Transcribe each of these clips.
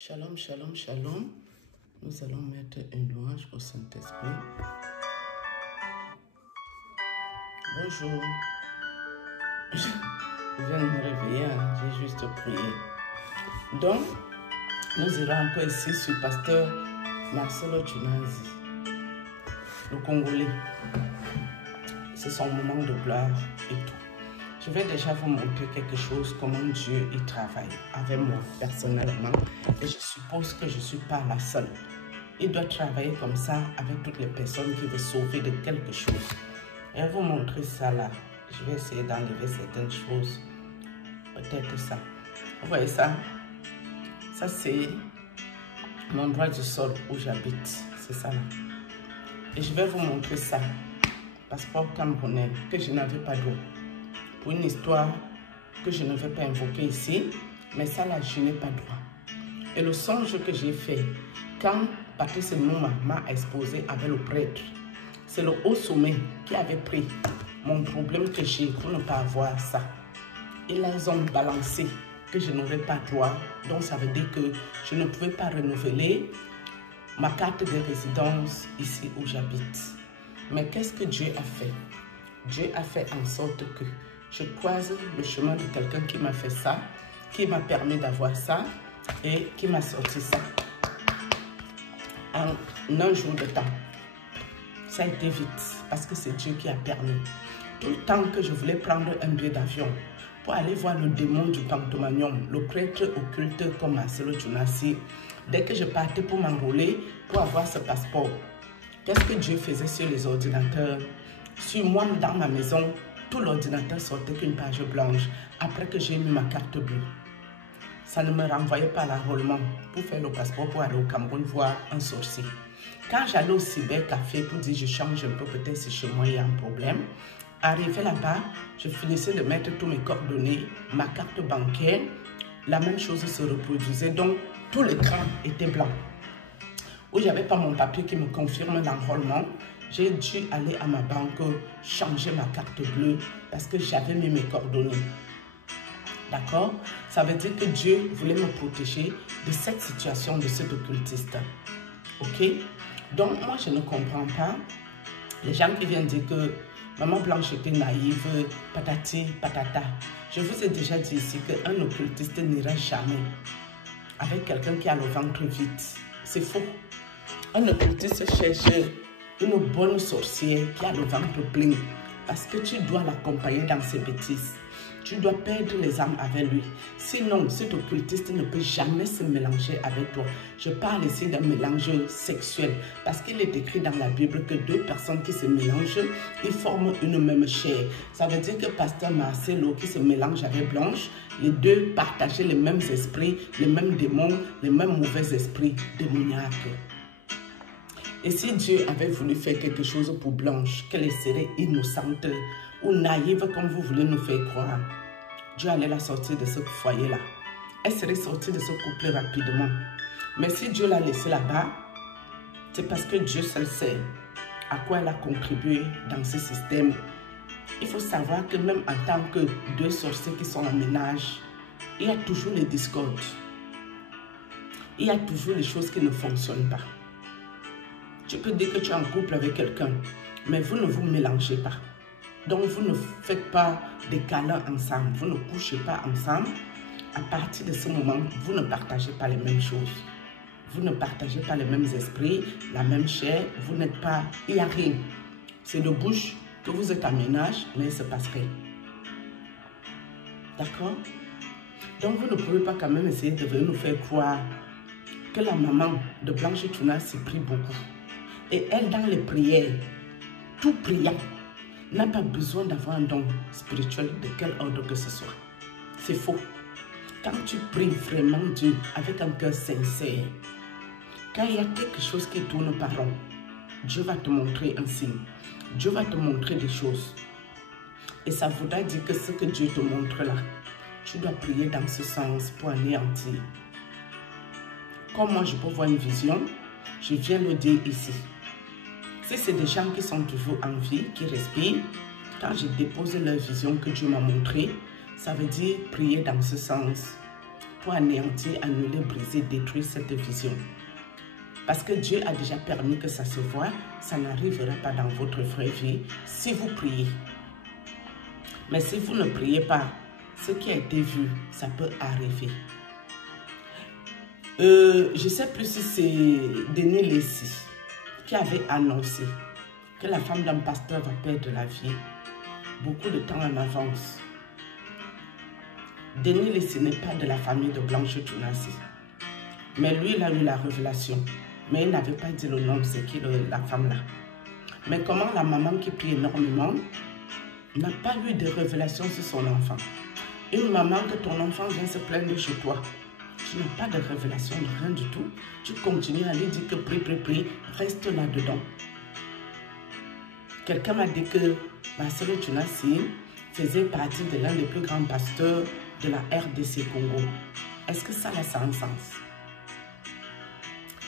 Shalom, shalom, shalom. Nous allons mettre une louange au Saint-Esprit. Bonjour. Je viens de me réveiller, j'ai juste prié. Donc, nous irons un peu ici sur le pasteur Marcelo Chunazi, le Congolais. C'est son moment de gloire et tout. Je vais déjà vous montrer quelque chose, comment Dieu y travaille avec moi personnellement. Et je suppose que je ne suis pas la seule. Il doit travailler comme ça avec toutes les personnes qui veulent sauver de quelque chose. Et je vais vous montrer ça là. Je vais essayer d'enlever certaines choses. Peut-être ça. Vous voyez ça? Ça c'est l'endroit du sol où j'habite. C'est ça là. Et je vais vous montrer ça. Passeport camerounais que je n'avais pas d'eau. Pour une histoire que je ne vais pas invoquer ici, mais ça là, je n'ai pas droit. Et le songe que j'ai fait, quand Patrice Nouma m'a exposé avec le prêtre, c'est le haut sommet qui avait pris mon problème que j'ai pour ne pas avoir ça. Et là, ils ont balancé que je n'aurais pas droit. Donc, ça veut dire que je ne pouvais pas renouveler ma carte de résidence ici où j'habite. Mais qu'est-ce que Dieu a fait? Dieu a fait en sorte que je croise le chemin de quelqu'un qui m'a fait ça, qui m'a permis d'avoir ça et qui m'a sorti ça en un jour de temps. Ça a été vite parce que c'est Dieu qui a permis. Tout le temps que je voulais prendre un billet d'avion pour aller voir le démon du Pantomanium, le prêtre occulte comme Marcelo Chunazi, dès que je partais pour m'enrôler, pour avoir ce passeport, qu'est-ce que Dieu faisait sur les ordinateurs? Sur moi, dans ma maison, tout l'ordinateur sortait qu'une page blanche après que j'ai mis ma carte bleue. Ça ne me renvoyait pas à l'enrôlement pour faire le passeport pour aller au Cameroun voir un sorcier. Quand j'allais au cybercafé pour dire je change un peu, peut-être si chez moi il y a un problème, arrivé là-bas, je finissais de mettre tous mes coordonnées, ma carte bancaire, la même chose se reproduisait, donc tout l'écran était blanc. Où j'avais pas mon papier qui me confirme l'enrôlement, j'ai dû aller à ma banque changer ma carte bleue parce que j'avais mis mes coordonnées. D'accord? Ça veut dire que Dieu voulait me protéger de cette situation de cet occultiste. Ok? Donc, moi, je ne comprends pas les gens qui viennent dire que Maman Blanche était naïve, patati, patata. Je vous ai déjà dit ici qu'un occultiste n'ira jamais avec quelqu'un qui a le ventre vide. C'est faux. Un occultiste cherche une bonne sorcière qui a le ventre plein parce que tu dois l'accompagner dans ses bêtises. Tu dois perdre les âmes avec lui. Sinon, cet occultiste ne peut jamais se mélanger avec toi. Je parle ici d'un mélange sexuel parce qu'il est écrit dans la Bible que deux personnes qui se mélangent, ils forment une même chair. Ça veut dire que pasteur Marcelo qui se mélange avec Blanche, les deux partageaient les mêmes esprits, les mêmes démons, les mêmes mauvais esprits démoniaques. Et si Dieu avait voulu faire quelque chose pour Blanche, qu'elle serait innocente ou naïve comme vous voulez nous faire croire, Dieu allait la sortir de ce foyer-là. Elle serait sortie de ce couple rapidement. Mais si Dieu l'a laissée là-bas, c'est parce que Dieu seul sait à quoi elle a contribué dans ce système. Il faut savoir que même en tant que deux sorciers qui sont en ménage, il y a toujours les discordes. Il y a toujours les choses qui ne fonctionnent pas. Tu peux dire que tu es en couple avec quelqu'un, mais vous ne vous mélangez pas. Donc, vous ne faites pas des câlins ensemble, vous ne couchez pas ensemble. À partir de ce moment, vous ne partagez pas les mêmes choses. Vous ne partagez pas les mêmes esprits, la même chair, vous n'êtes pas... Il n'y a rien. C'est de bouche que vous êtes en ménage, mais il ne se passe rien. D'accord? Donc, vous ne pouvez pas quand même essayer de venir nous faire croire que la maman de Blanche Chunazi s'est pris beaucoup. Et elle, dans les prières, tout priant, n'a pas besoin d'avoir un don spirituel de quel ordre que ce soit. C'est faux. Quand tu pries vraiment Dieu avec un cœur sincère, quand il y a quelque chose qui tourne par rond, Dieu va te montrer un signe. Dieu va te montrer des choses. Et ça voudra dire que ce que Dieu te montre là, tu dois prier dans ce sens pour anéantir. Comme moi, je peux voir une vision, je viens le dire ici. Si c'est des gens qui sont toujours en vie, qui respirent, quand je dépose leur vision que Dieu m'a montrée, ça veut dire prier dans ce sens pour anéantir, annuler, briser, détruire cette vision. Parce que Dieu a déjà permis que ça se voit, ça n'arrivera pas dans votre vraie vie si vous priez. Mais si vous ne priez pas, ce qui a été vu, ça peut arriver. Je ne sais plus si c'est Denis Lessie qui avait annoncé que la femme d'un pasteur va perdre la vie beaucoup de temps en avance. Denis Lessie n'est pas de la famille de Blanche Tunasi. Mais lui, il a eu la révélation. Mais il n'avait pas dit le nom, c'est qui la femme là. Mais comment la maman qui prie énormément n'a pas eu de révélation sur son enfant. Une maman que ton enfant vient se plaindre chez toi. Tu n'as pas de révélation, rien du tout. Tu continues à lui dire que prie, reste là-dedans. Quelqu'un m'a dit que Marcelo Tunasi faisait partie de l'un des plus grands pasteurs de la RDC Congo. Est-ce que ça a un sens?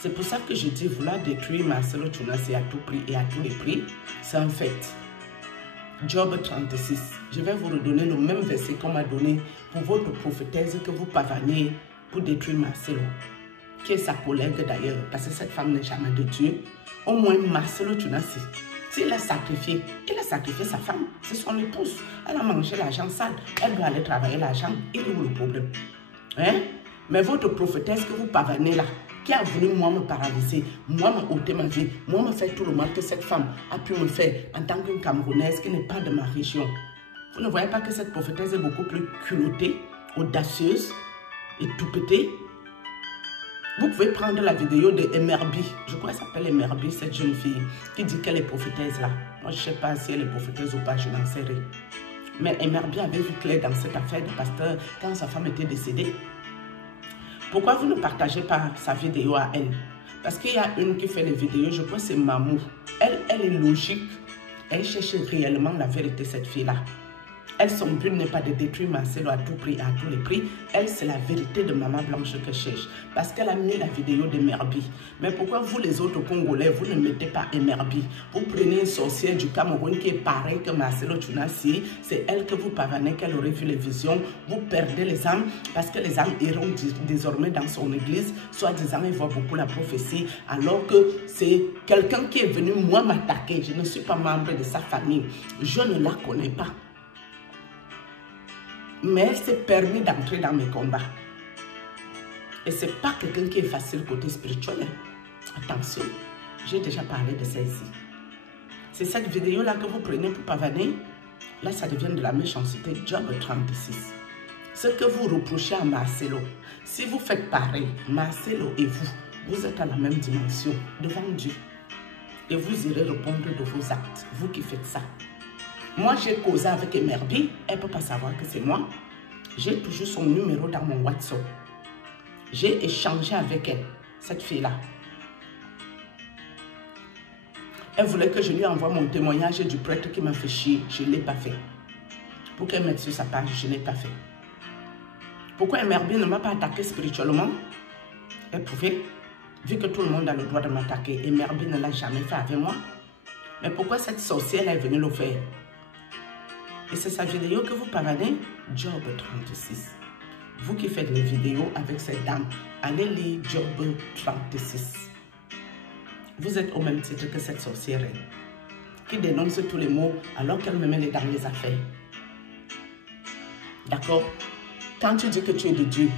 C'est pour ça que je dis vouloir détruire Marcelo Tunasi à tout prix et à tous les prix, c'est un fait. Job 36. Je vais vous redonner le même verset qu'on m'a donné pour votre prophétesse que vous pavanez pour détruire Marcelo, qui est sa collègue d'ailleurs, parce que cette femme n'est jamais de Dieu. Au moins Marcelo Tunasi, s'il a sacrifié, il a sacrifié sa femme, c'est son épouse. Elle a mangé l'argent sale, elle doit aller travailler l'argent, il est où le problème? Hein? Mais votre prophétesse que vous pavanez là, qui a voulu moi me paralyser, moi me ôter ma vie, moi me faire tout le mal que cette femme a pu me faire en tant qu'une Camerounaise qui n'est pas de ma région. Vous ne voyez pas que cette prophétesse est beaucoup plus culottée, audacieuse et tout pétée? Vous pouvez prendre la vidéo de Emerbi, je crois qu'elle s'appelle Emerbi, cette jeune fille qui dit qu'elle est prophétesse là. Moi je ne sais pas si elle est prophétesse ou pas, je n'en sais rien. Mais Emerbi avait vu clair dans cette affaire de pasteur quand sa femme était décédée. Pourquoi vous ne partagez pas sa vidéo à elle? Parce qu'il y a une qui fait les vidéos, je crois que c'est Mamou. Elle est logique. Elle cherche réellement la vérité, cette fille-là. Elle, son but n'est pas de détruire Marcelo à tout prix, à tous les prix. Elle, c'est la vérité de Maman Blanche qu'elle cherche. Parce qu'elle a mis la vidéo d'Emerbi. Mais pourquoi vous, les autres Congolais, vous ne mettez pas Emerbi? Vous prenez une sorcière du Cameroun qui est pareille que Marcelo Tunasi. C'est elle que vous pavanez, qu'elle aurait vu les visions. Vous perdez les âmes parce que les âmes iront désormais dans son église. Soi-disant, ils voient beaucoup la prophétie. Alors que c'est quelqu'un qui est venu, moi, m'attaquer. Je ne suis pas membre de sa famille. Je ne la connais pas. Mais elle s'est permis d'entrer dans mes combats. Et ce n'est pas quelqu'un qui est facile côté spirituel. Attention, j'ai déjà parlé de ça ici. C'est cette vidéo-là que vous prenez pour pavaner. Là, ça devient de la méchanceté. Job 36. Ce que vous reprochez à Marcelo, si vous faites pareil, Marcelo et vous, vous êtes à la même dimension devant Dieu. Et vous irez répondre de vos actes, vous qui faites ça. Moi, j'ai causé avec Emerbi, elle ne peut pas savoir que c'est moi. J'ai toujours son numéro dans mon WhatsApp. J'ai échangé avec elle, cette fille-là. Elle voulait que je lui envoie mon témoignage du prêtre qui m'a fait chier. Je ne l'ai pas fait. Pour qu'elle mette sur sa page, je n'ai pas fait. Pourquoi Emerbi ne m'a pas attaqué spirituellement? Elle pouvait, vu que tout le monde a le droit de m'attaquer. Emerbi ne l'a jamais fait avec moi. Mais pourquoi cette sorcière est venue le faire? Et c'est sa vidéo que vous pavanez, Job 36. Vous qui faites les vidéos avec cette dame, allez lire Job 36. Vous êtes au même titre que cette sorcière qui dénonce tous les mots alors qu'elle me met dans les affaires. D'accord? Quand tu dis que tu es de Dieu,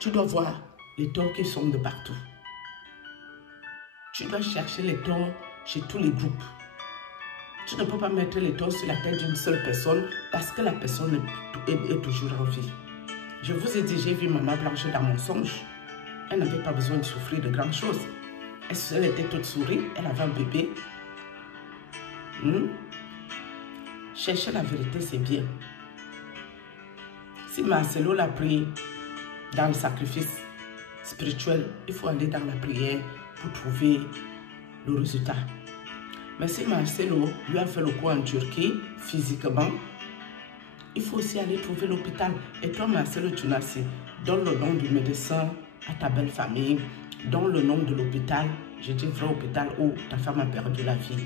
tu dois voir les torts qui sont de partout. Tu dois chercher les torts chez tous les groupes. Tu ne peux pas mettre les torts sur la tête d'une seule personne parce que la personne est toujours en vie. Je vous ai dit, j'ai vu Maman Blanche dans mon songe. Elle n'avait pas besoin de souffrir de grandes choses. Elle était toute souris, elle avait un bébé. Chercher la vérité, c'est bien. Si Marcelo l'a pris dans le sacrifice spirituel, il faut aller dans la prière pour trouver le résultat. Mais si Marcelo lui a fait le coup en Turquie, physiquement, il faut aussi aller trouver l'hôpital. Et toi, Marcelo Tunasi, donne le nom du médecin à ta belle famille, donne le nom de l'hôpital, je dis vrai hôpital où ta femme a perdu la vie.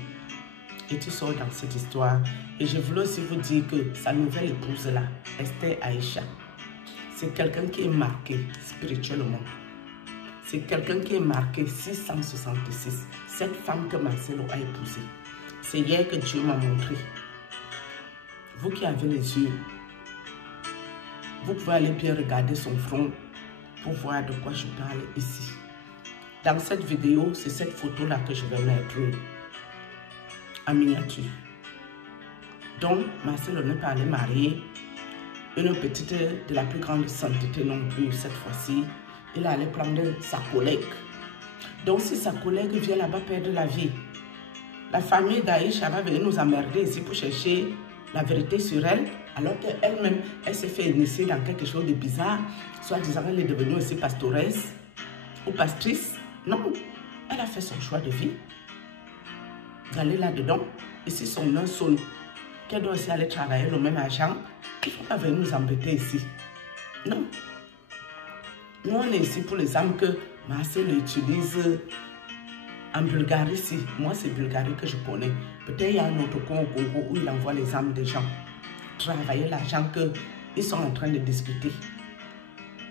Et tu sors dans cette histoire. Et je voulais aussi vous dire que sa nouvelle épouse là, Esther Aïcha, c'est quelqu'un qui est marqué spirituellement. C'est quelqu'un qui est marqué 666. Cette femme que Marcelo a épousée. C'est hier que Dieu m'a montré. Vous qui avez les yeux, vous pouvez aller bien regarder son front pour voir de quoi je parle ici. Dans cette vidéo, c'est cette photo-là que je vais mettre en miniature. Donc, Marcelo n'est pas allé marier une petite de la plus grande sainteté non plus cette fois-ci. Il allait prendre sa collègue. Donc, si sa collègue vient là-bas perdre la vie, la famille d'Aïcha va venir nous emmerder ici pour chercher la vérité sur elle, alors qu'elle-même, elle s'est fait initier dans quelque chose de bizarre. Soit disant, elle est devenue aussi pastoresse ou pastrice. Non, elle a fait son choix de vie d'aller là-dedans. Et si son nom sonne, qu'elle doit aussi aller travailler le même argent, il ne faut pas venir nous embêter ici. Non. Nous, on est ici pour les âmes que Marcel utilise en Bulgarie ici. Moi, c'est Bulgarie que je connais. Peut-être il y a un autre coin au Congo où il envoie les âmes des gens travailler l'argent qu'ils sont en train de discuter.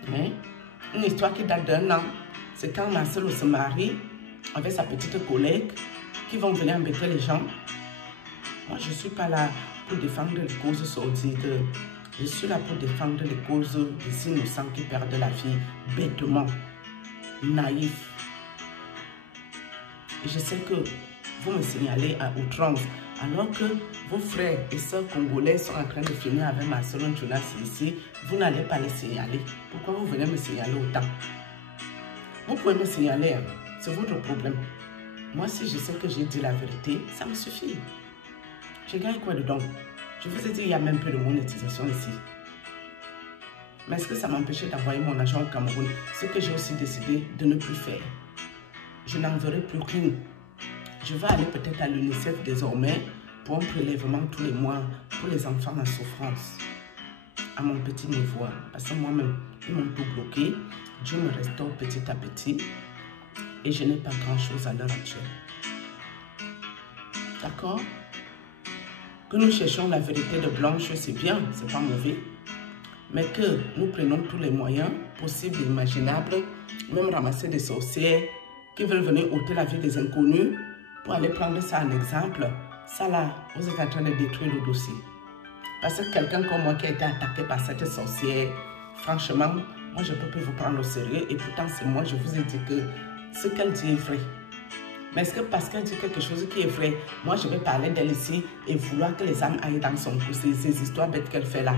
Mais une histoire qui date d'1 an, c'est quand Marcelo se marie avec sa petite collègue qui vont venir embêter les gens. Moi, je ne suis pas là pour défendre les causes sordides. Je suis là pour défendre les causes des innocents qui perdent la vie bêtement, naïfs. Et je sais que vous me signalez à outrance, alors que vos frères et sœurs congolais sont en train de finir avec Marcelo Jonas ici, vous n'allez pas les signaler. Pourquoi vous venez me signaler autant? Vous pouvez me signaler, hein? C'est votre problème. Moi, si je sais que j'ai dit la vérité, ça me suffit. Je gagne quoi dedans? Je vous ai dit, il y a même peu de monétisation ici. Mais est-ce que ça m'empêchait d'envoyer mon argent au Cameroun? Ce que j'ai aussi décidé de ne plus faire. Je n'enverrai plus rien. Je vais aller peut-être à l'UNICEF désormais pour un prélèvement tous les mois pour les enfants en souffrance. À mon petit niveau. Parce que moi-même, ils m'ont tout bloqué. Dieu me restaure petit à petit. Et je n'ai pas grand-chose à l'heure actuelle. D'accord? Que nous cherchions la vérité de Blanche, c'est bien, c'est pas mauvais. Mais que nous prenons tous les moyens possibles et imaginables, même ramasser des sorcières qui veulent venir ôter la vie des inconnus pour aller prendre ça en exemple, ça là, vous êtes en train de détruire le dossier. Parce que quelqu'un comme moi qui a été attaqué par cette sorcière, franchement, moi je ne peux plus vous prendre au sérieux et pourtant c'est moi, je vous ai dit que ce qu'elle dit est vrai. Mais est-ce que parce qu'elle dit quelque chose qui est vrai, moi je vais parler d'elle ici et vouloir que les âmes aillent dans son cou, ces histoires bêtes qu'elle fait là,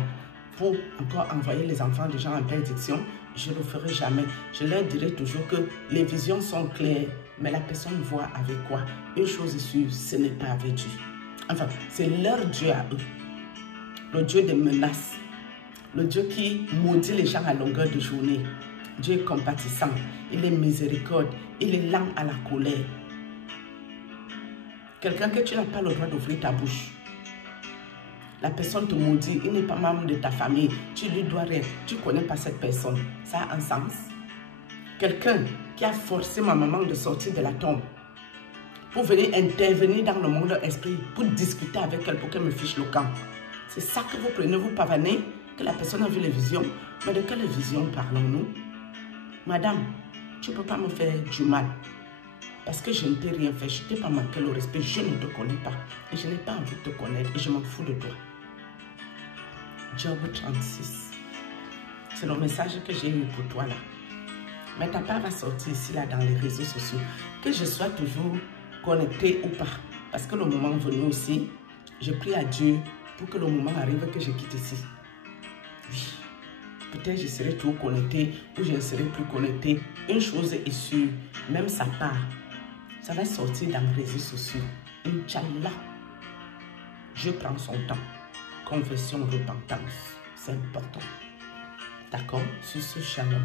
pour encore envoyer les enfants des gens en perdition? Je ne le ferai jamais. Je leur dirai toujours que les visions sont claires, mais la personne voit avec quoi. Une chose est sûre, ce n'est pas avec Dieu. Enfin, c'est leur Dieu à eux. Le Dieu des menaces. Le Dieu qui maudit les gens à longueur de journée. Dieu est compatissant, il est miséricorde, il est lent à la colère. Quelqu'un que tu n'as pas le droit d'ouvrir ta bouche. La personne te maudit, il n'est pas membre de ta famille, tu lui dois rien, tu ne connais pas cette personne. Ça a un sens. Quelqu'un qui a forcé ma maman de sortir de la tombe pour venir intervenir dans le monde esprit, pour discuter avec elle, pour qu'elle me fiche le camp. C'est ça que vous prenez, vous pavanez, que la personne a vu les visions. Mais de quelle vision parlons-nous? Madame, tu ne peux pas me faire du mal. Parce que je ne t'ai rien fait, je ne t'ai pas manqué le respect, je ne te connais pas. Et je n'ai pas envie de te connaître et je m'en fous de toi. Job 36. C'est le message que j'ai eu pour toi là. Mais ta part va sortir ici là dans les réseaux sociaux. Que je sois toujours connecté ou pas. Parce que le moment venu aussi, je prie à Dieu pour que le moment arrive que je quitte ici. Oui. Peut-être je serai toujours connecté ou je ne serai plus connecté. Une chose est sûre, même sa part, ça va sortir dans les réseaux sociaux. Inch'Allah, je prends son temps. Confession, repentance, c'est important. D'accord? Sur ce, shalom.